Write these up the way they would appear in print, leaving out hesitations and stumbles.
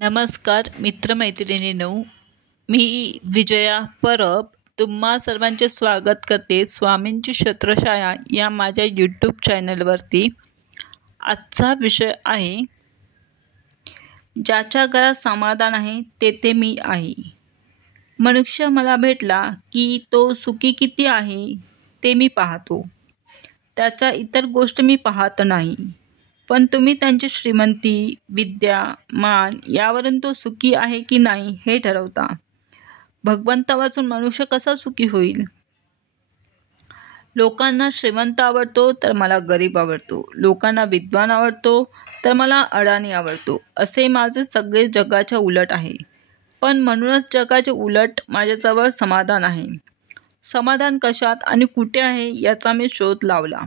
नमस्कार मित्रमैत्रिणींनो, मी विजया परब तुम्हा सर्वांचे स्वागत करते स्वामींची छत्रछाया या माझ्या यूट्यूब चॅनलवरती। आजचा विषय आहे, ज्याच्या घरात समाधान आहे तेथे मी आहे। मनुष्य मला भेटला की तो सुखी किती आहे ते मी पाहतो, त्याच्या इतर गोष्टी मी पाहत नाही। पण तुम्ही त्यांची श्रीमंती, विद्या, मान यावरून तो सुखी आहे की नाही हे ठरवता। भगवंता वाचून मनुष्य कसा सुखी होईल? लोकांना श्रीमंत आवडतो तर मला गरीब आवडतो, लोकांना विद्वान आवडतो तर मला अडाणी आवडतो, असे माझे सगळे जगाच्या उलट आहे। पण म्हणूनच जगाचे उलट माझ्याजवळ समाधान आहे। समाधान कशात आणि कुठे आहे याचा मी शोध लावला।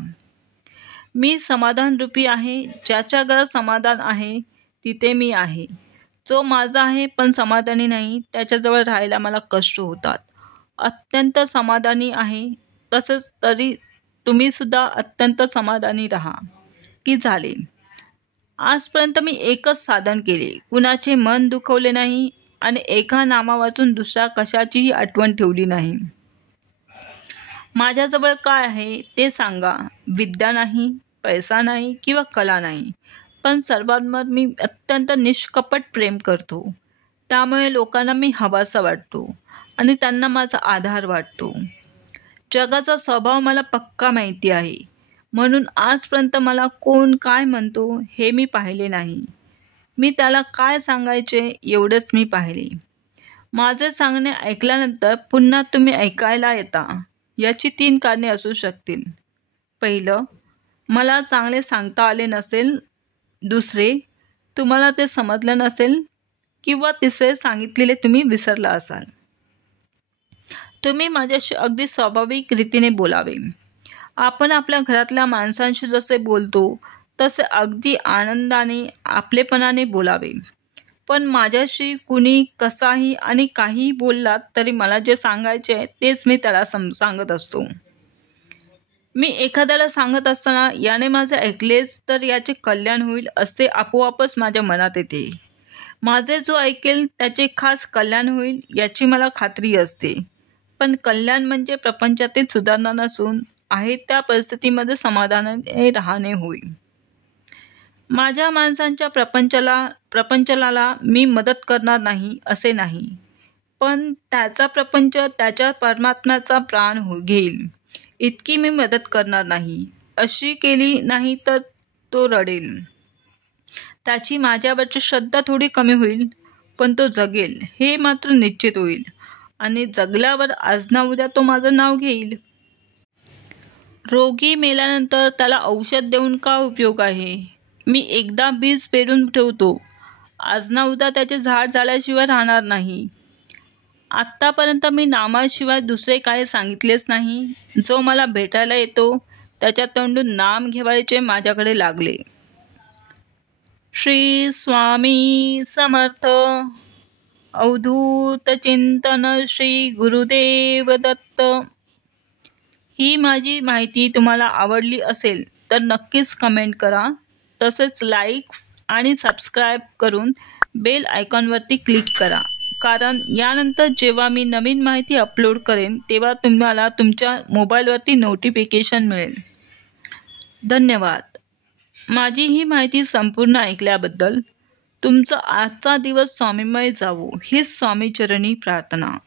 मी समाधान रूपी आहे। ज्याच्या घरात समाधान आहे तिथे मी आहे। जो माझा आहे पण समाधानी नाही त्याच्याजवळ राहायला मला कष्ट होतात। अत्यंत समाधानी आहे, तसेच तरी तुम्ही सुद्धा अत्यंत समाधानी राहा की झाले। आजपर्यंत मी एकच साधन केले, कुणाचे मन दुखवले नाही आणि एका नामा वाचून दुसऱ्या कशाचीही आठवण ठेवली नाही। माझ्याजवळ काय आहे ते सांगा। विद्या नाही, पैसा नाही किंवा कला नाही, पण सर्वांवर मी अत्यंत निष्कपट प्रेम करतो। त्यामुळे लोकांना मी हवासा वाटतो आणि त्यांना माझा आधार वाटतो। जगाचा स्वभाव मला पक्का माहिती आहे, म्हणून आजपर्यंत मला कोण काय म्हणतो हे मी पाहिले नाही। मी त्याला काय सांगायचे एवढेच मी पाहिले। माझे सांगणे ऐकल्यानंतर पुन्हा तुम्ही ऐकायला येता याची 3 कारणे असू शकतील। पहिलं, मला चांगले सांगता आले नसेल। दुसरे, तुम्हाला ते समजलं नसेल, किंवा तिसरे, सांगितलेले तुम्ही विसरला असाल। तुम्ही माझ्याशी अगदी स्वाभाविक रीतीने बोलावे। आपण आपल्या घरातल्या माणसांशी जसे बोलतो तसे अगदी आनंदाने, आपलेपणाने बोलावे। पण माझ्याशी कुणी कसाही आणि काहीही बोललात तरी मला जे सांगायचे आहे तेच मी त्याला सांगत असतो। मी एखाद्याला सांगत असताना याने माझे ऐकलेच तर याचे कल्याण होईल असे आपोआपच माझ्या मनात येते। माझे जो ऐकेल त्याचे खास कल्याण होईल याची मला खात्री असते। पण कल्याण म्हणजे प्रपंचातील सुधारणा नसून आहे त्या परिस्थितीमध्ये समाधानाने राहणे होय। माझ्या माणसांच्या प्रपंचाला मी मदत करणार नाही असे नाही, पण त्याचा प्रपंच त्याच्या परमात्म्याचा प्राण घेईल इतकी मी मदत करणार नाही। अशी केली नाही तर तो रडेल। त्याची माझ्यावरची श्रद्धा थोडी कमी होईल, पण तो जगेल हे मात्र निश्चित होईल आणि जगल्यावर आज ना उद्या तो माझं नाव घेईल। रोगी मेल्यानंतर त्याला औषध देऊन काय उपयोग आहे? मी एकदा बीज पेरून ठेवतो, आज ना उद्या त्याचे झाड झाल्याशिवाय राहणार नाही। आत्तापर्यंत मी नामाशिवाय दुसरे काही सांगितलेच नाही। जो मला भेटायला येतो त्याच्या तोंडून नाम घेवायचे माझ्याकडे लागले। श्री स्वामी समर्थ। अवधूत चिंतन श्री गुरुदेव दत्त। ही माझी माहिती तुम्हाला आवडली असेल तर नक्कीच कमेंट करा, तसेच लाईक्स आणि सबस्क्राईब करून बेल आयकॉनवरती क्लिक करा, कारण यानंतर जेव्हा मी नवीन माहिती अपलोड करेन तेव्हा तुम्हाला तुमच्या मोबाईलवरती नोटिफिकेशन मिळेल। धन्यवाद। माझी ही माहिती संपूर्ण ऐकल्याबद्दल। तुमचा आजचा दिवस स्वामीमय जावो हीच स्वामीचरणी प्रार्थना।